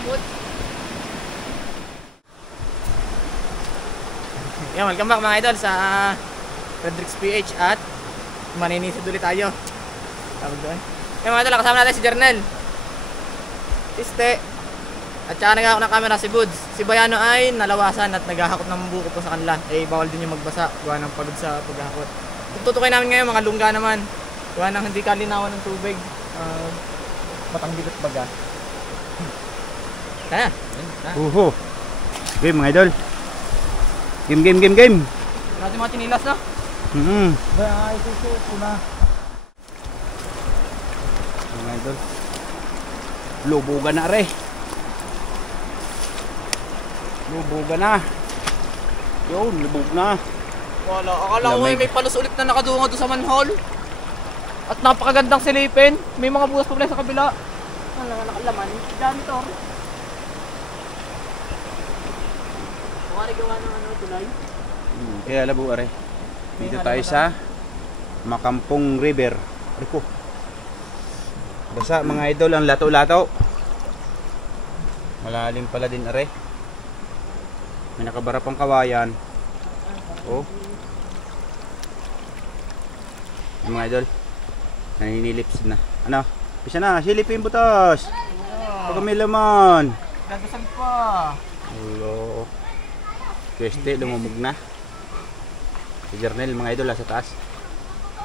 kay Bud. Yan, welcome back mga idol sa Fredrix PH at maninisid ulit tayo. Tawag doon. Yan mga idol, kasama natin si Jernel, Tiste, at saka nagahakot ng camera si Buds. Si Bayano ay nalawasan at naghahakot ng buko po sa kanila. Eh, bawal din yung magbasa, gawa ng pagod sa paghahakot. Tututukoy namin ngayon mga lungga naman, gawa ng hindi kalinawan ng tubig, Batanggit at baga. Kaya, uho. Game mga idol. Game. natin mga chinilas na. Ba, isusuot ko na. Mga idol. Lubugan na re. Lubugan na. Yun, lubog na. Wala, akala ko may palos ulit na nakadunga doon sa manhole. At napakagandang silipin. May mga bukas pa pala sa kabila. Wala, nakalaman. Janitor. Baka gawa ng tulay. Kaya labo are. Dito tayo sa Makampong River. Ariko. Basa mga idol ang lato-lato. Malalim pala din are. May nakabara pang kawayan. Oh. Mga idol. Naninilips na. Ano? Bisa na, silipin butas. Pag may laman. Dadasal pa. Hello. Pweste, lumumog na. Si Jernel, mga idol, sa taas.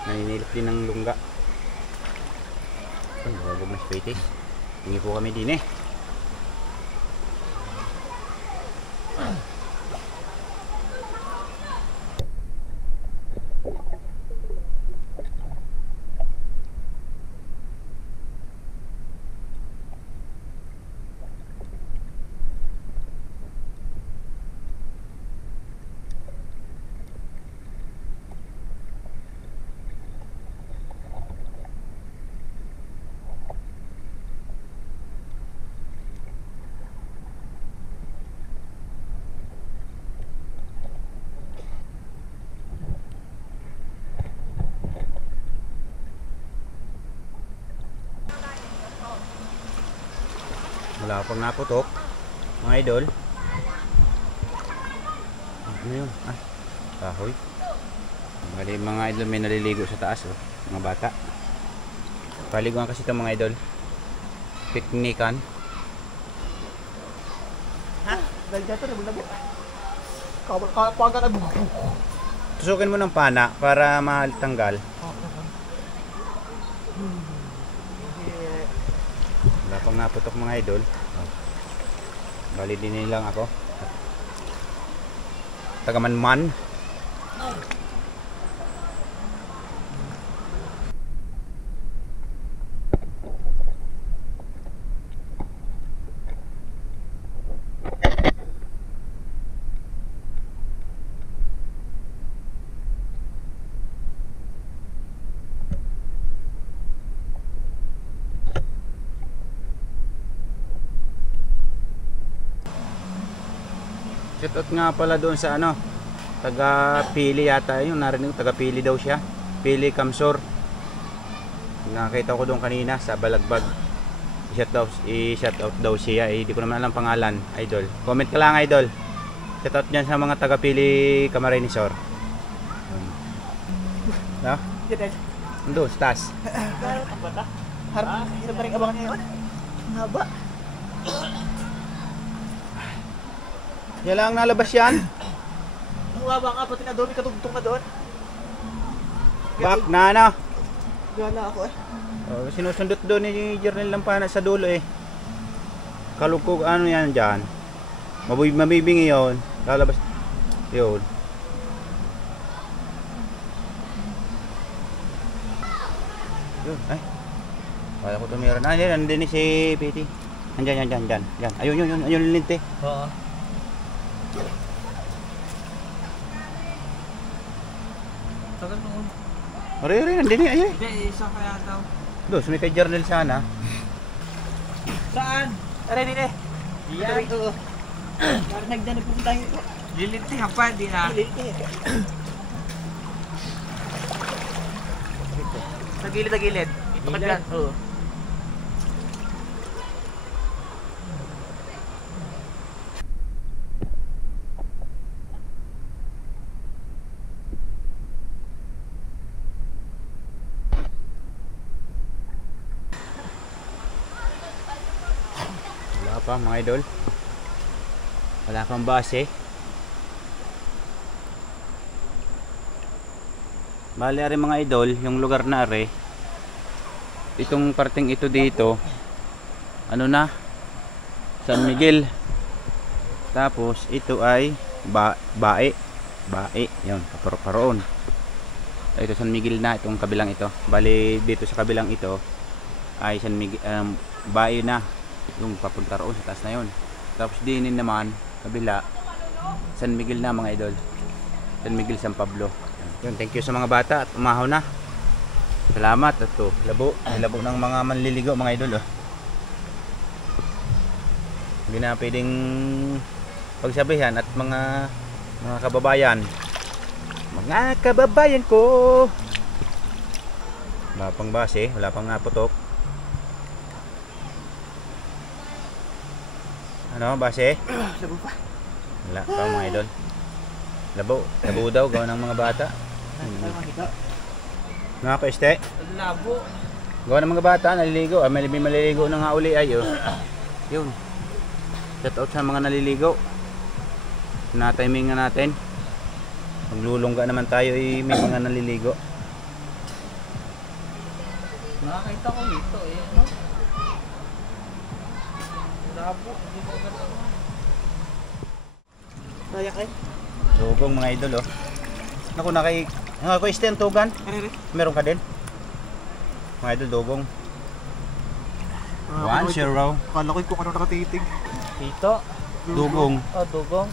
Naninilip din ng lungga. Ay, wabog na spate. Hingi po kami din eh. Wala pang naputok mga idol. Ano yun? Kahoy. Bali mga idol, may naliligo sa taas mga bata. Paliguan kasi itong mga idol. Piknikan. Ha? Dahil dito na bulabot. Kapag na buko. Tusukin mo ng pana para matanggal. Wala pang naputok mga idol. Bali din lang ako. Tagamanman. Shoutout nga pala doon sa taga Pili yata yung narinig ko, taga Pili daw siya. Pili Kamsor. Nakita ko doon kanina sa Balagbag. I-shoutout daw siya. Hindi ko naman alam pangalan, idol. Comment ka lang, idol. Shoutout dyan sa mga taga Pili Camarinesor. No? Doon, sa taas. Harap, hirap na rin abangan niya yun. Haba. Yan lang nalabas yan. Mukha ka, pati na doon, may katugtong na doon. Back na Gala ako sinusundot doon ni Jernel Lampana sa dulo Kalugkog yan dyan. Mabibingi yun. Lalabas yun. Yun, ay. Kaya ko tumira na. Nandun si Piti. Andyan. Ayun linti. Oo. Tagal noon. Nandun ayun. Hindi, isa kaya daw. Doon, may kay Jernel sana. Saan? Aray din Yan. Oo. Parang nagdano po tayo ito. Lilinti pa, hindi na. Lilinti. Sa gilid. Ito ka dyan. Oo. pa mga idol. Wala pang base. Bali ari mga idol, yung lugar na are, itong parting ito dito, ano na, San Miguel. Tapos ito ay Bae, yun, kaparoon. Ito San Miguel na, itong kabilang ito. Bali dito sa kabilang ito ay San Miguel, Bae na, yung papunta roon sa taas na yun. Tapos dinin naman kabila San Miguel na mga idol, San Miguel, San Pablo. Yun, thank you sa mga bata at umahaw na. Salamat. At to, labo ng mga manliligo mga idol. Hindi na pwedeng pagsabihan at mga kababayan. Mga kababayan ko. Wala pang base, wala pang putok. Ano, base? Labo pa. Wala pa mga idol. Labo daw gawa ng mga bata. Mga ka-este? Labo. Gawa ng mga bata, naliligo. May maliligo na nga uli ay. Yun. Shout out sa mga naliligo. Na-timingan natin. Maglulungga naman tayo may mga naliligo. Nakakita ko dito no? Labo. Hindi ko agad. Kaya kay? Dugong mga idol Naku ako este ang tugan. Meron ka din? Mga idol dugong. 1-0. Kala ko kung ano nakatitig. Dito. Dugong. Dugong.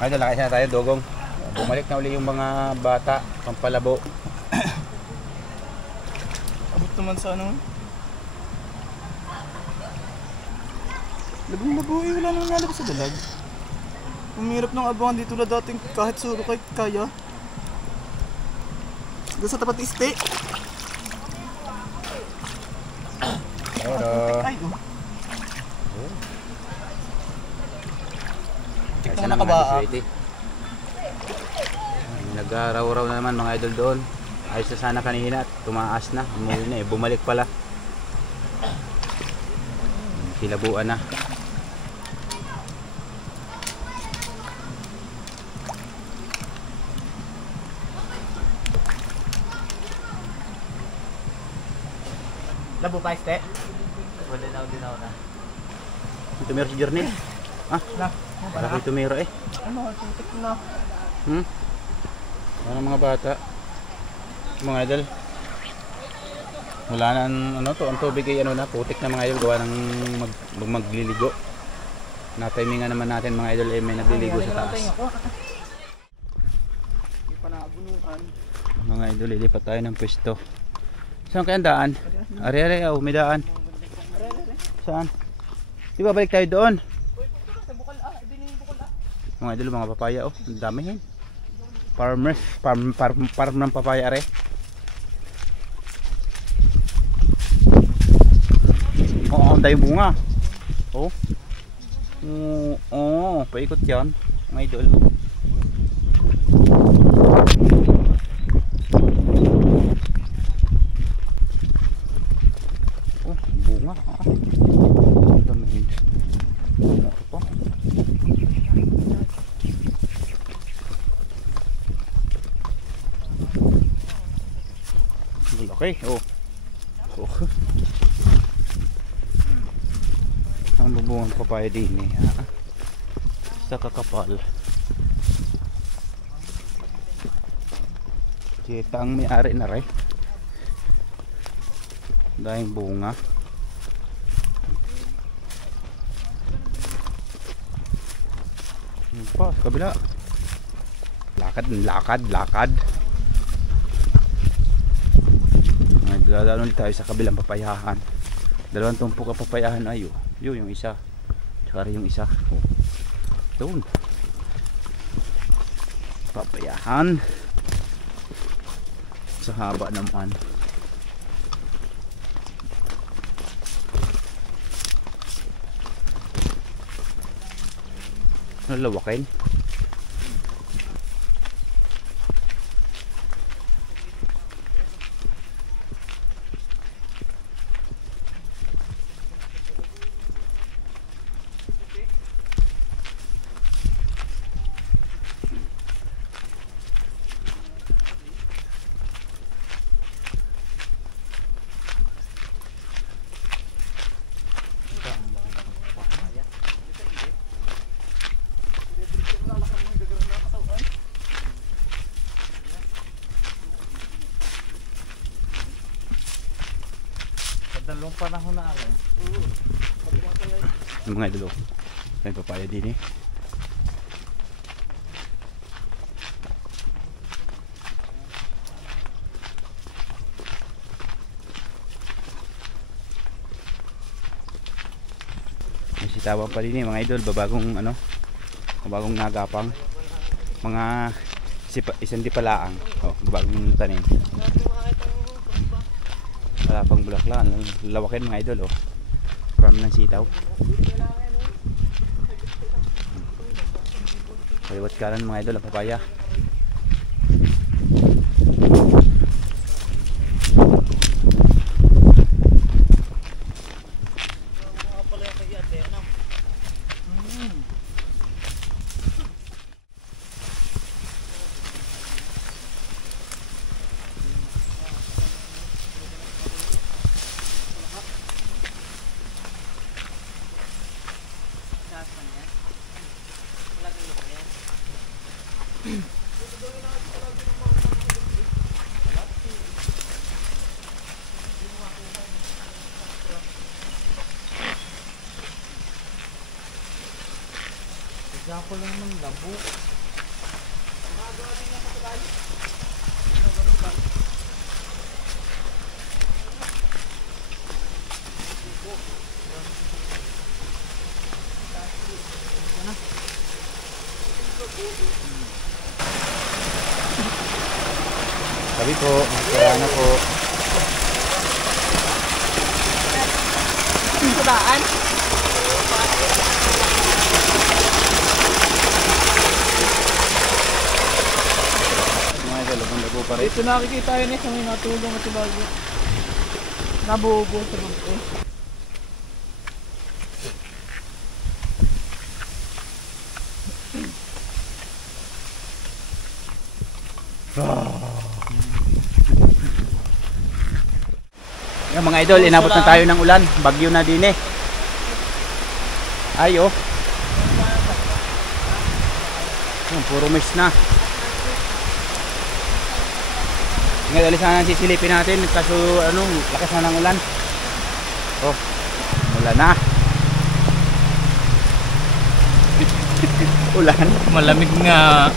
Idol, lakay na tayo dugong. Bumalik na uli yung mga bata, pampalabo. Abot naman sa ano? Labong-labo wala nang nalabas sa dalag. Umirap ng abangan dito na dating kahit suro kaya. Doon sa tapat iste. Pero Ito na nakabaa. Nag-araw-araw na naman mga idol doon. Ayos na sana kanina at tumaas na. Umuwi na bumalik pala. Silabuan na. Labo pa este? Wala na dinaw na. Tumiro si Jernel. Para ko tumiro Ano, tutik na. Ano mga bata? Mga idol. Wala na ang tubig ay putik na mga idol gawa ng magliligo. Na-timingan naman natin mga idol may nagliligo sa taas. Hindi pa naabunuan. Mga idol, ilipat tayo ng pwesto. Saan kaya ang daan? Ari-ari, may daan. Saan? Di ba balik tayo doon? Mga idol, mga papaya ang dami farm ng papaya are. Ang dami bunga. Paikot yan mga idol. Bunga. Dami. Okay, ang bubungang papaya din sa kakapal. Kita ang may-ari na rin. Dahil bunga. Yan pa, kabila. Lakad. Dadaan ulit tayo sa kabilang papayahan. Dalawang tumpok ang papayahan ayo. Yun yung isa. Tsaka yung isa. Doon. Papayahan. Sa haba naman. Lalawakin. dalawang panahon na araw. Yung mga idol, may papaya din eh. May sitawan pa din eh mga idol, babagong ano, babagong nagapang. Mga isang di palaang. Oh, babagong tanim. Wala pang bulaklak, lawakin mga idol oh. From ng sitaw. Kaliwat kanan mga idol ang papaya. Example lang ng labo. Sabi po, masaya na po. Sudaan. Mga idol, labo pa rin. Ito nakikita yun eh, sa may natulong at bago. Nabubo sa bugto. Yung mga idol, inabot na tayo ng ulan. Bagyo na din eh. Ay oh. Yung puro mist na. Ngayon, alis na sisilipin natin. Kaso anong lakas na ng ulan. Oh, ulan na. Ulan. Malamig nga.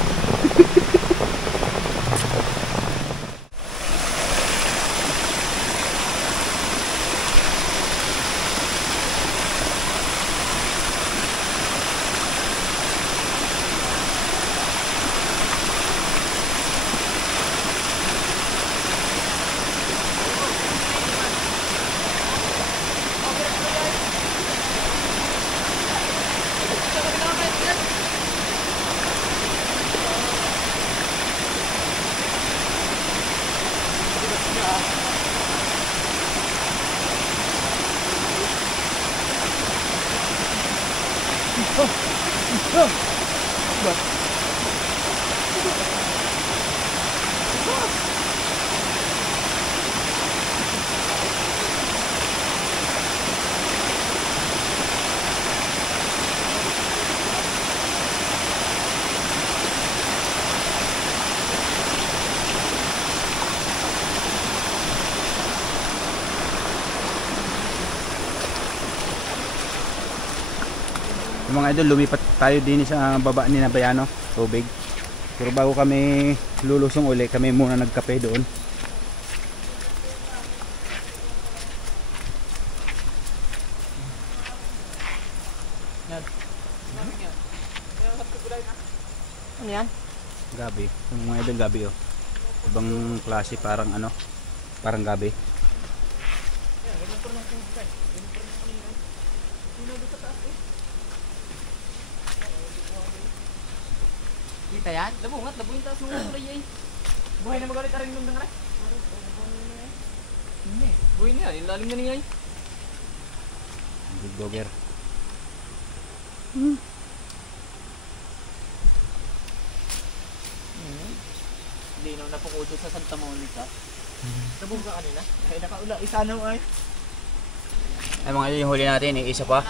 Mga idol, lumipat tayo din sa baba ni Nabayano, tubig. Pero bago kami lulusong uli, kami muna nagkape doon. Ano yan? Gabi. Yung mga idol, gabi oh. Ibang klase, parang ano, parang gabi. Kita yan? Labo nga, labo yung taas mo kulay ay. Buhay na magalit aring nung nangaray. Hindi, buhay na yan, ilalim na niya ay. Good dogger. Hindi na napukudo sa Santa Monica. Labo ka kanina? Ay nakaula, isa na mo ay. Ay mga idol, yung huli natin, yung isa pa.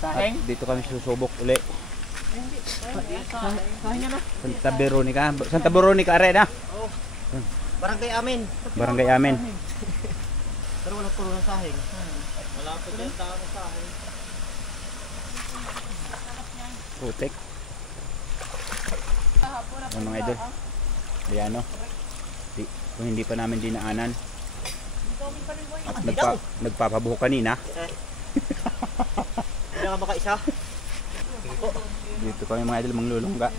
Saheng? At dito kami susubok uli. Saheng niya na. Santa Veronica. Santa Veronica, are na. Barangay amin. Barangay amin. Pero wala puro ng sahig. Malapit yung tao sa akin. Putik. Ang mga idol. Di ano. Kung hindi pa namin dinaanan. At nagpapabuho kanina. Hindi nga makaisa. Dito kami mga idol manglulungga.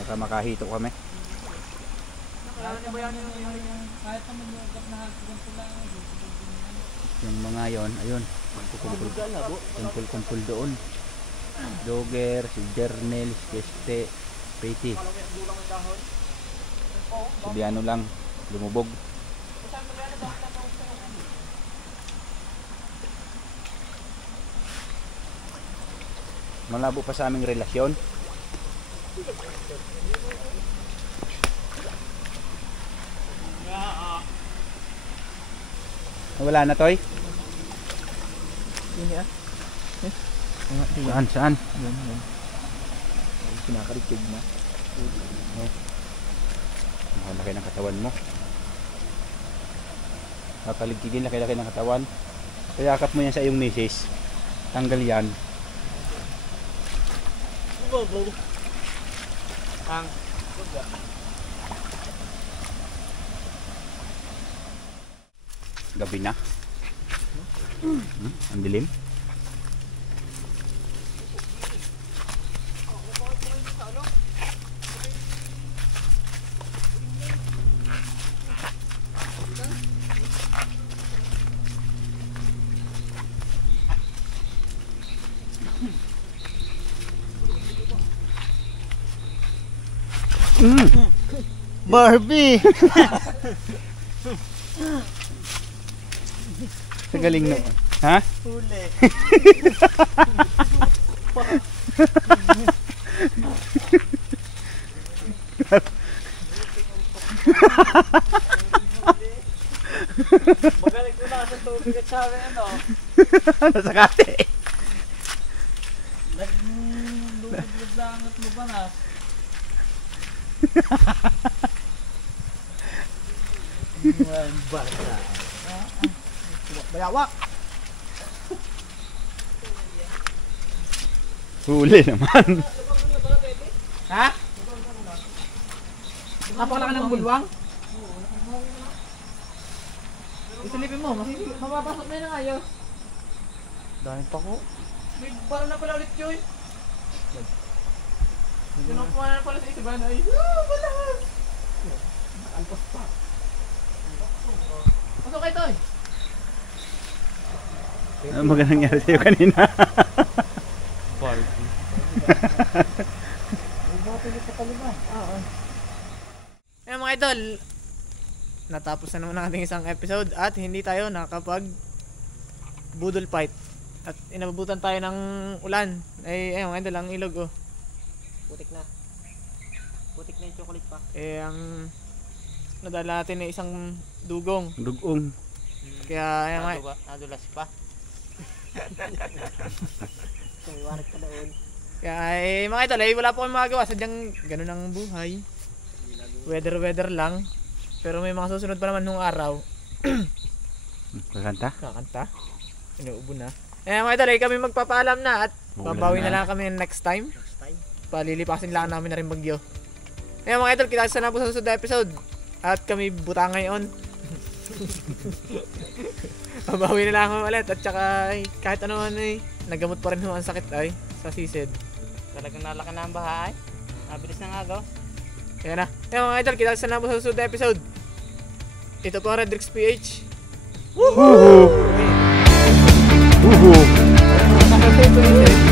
Baka makahito kami. Yung mga yon, ayun. Kumpul doon. Jogger, si Jernel, si Keste, Pretty. Si Biano lang, lumubog. Malabo pa sa aming relasyon. Wala na, Toy? Ini Saan? Kinakarikig na. Ang laki ng katawan mo. Kakaligigin, laki-laki ng katawan. Kayakap mo yan sa iyong misis. Tanggal yan. Gabi na. Ang dilim. Barbie! Sa galing no. Ha? Huli. Magaling ko na sa tubig at sabi ano. Nasa kate. Naglulubog na angat mo ba na? Bayawak! Huli naman. Ha? Napakalaki ng bulwang? Isilipin mo, mapapasok na yun ng ayos. Dahil pa ko. May bara na pala ulit yun. Sinukuha na pala sa isiban ay, balas! Alpas pa. Pasok kayo, Toy. Ano magandang nangyari sa'yo kanina? Ayan mga idol, natapos na naman ang ating isang episode at hindi tayo nakakapag budol fight. At inabutan tayo ng ulan. Ay, ayun mga idol, ang ilog oh. Putik na. Putik na yung chocolate pa. Eh, ang nadala natin ay isang dugong. Dugong. Kaya, ayan mga Nadulas pa. Tumiwanag ka doon. Kaya mga idol, ay wala po kami magagawa. Sadyang ganun ang buhay. Weather lang. Pero may mga susunod pa naman nung araw. Kakanta? Kakanta. Inuubo na. Eh mga idol, ay kami magpapaalam na at Uulan babawi na na. lang kami next time. Next time. Palilipasin lang namin na rin bagyo. Eh mga idol, kita sa na po sa susunod na episode. At kami buta ngayon. Babawi na lang kami ulit. At saka kahit ano eh, nagamot pa rin ang sakit ay sa sisid. Talagang nalaki na ang bahay. Mabilis ng agaw. Kaya na. Eh mga idol, kita sa na po sa susunod na episode. Ito po ang Redrix PH. Woohoo! Woohoo! Woohoo!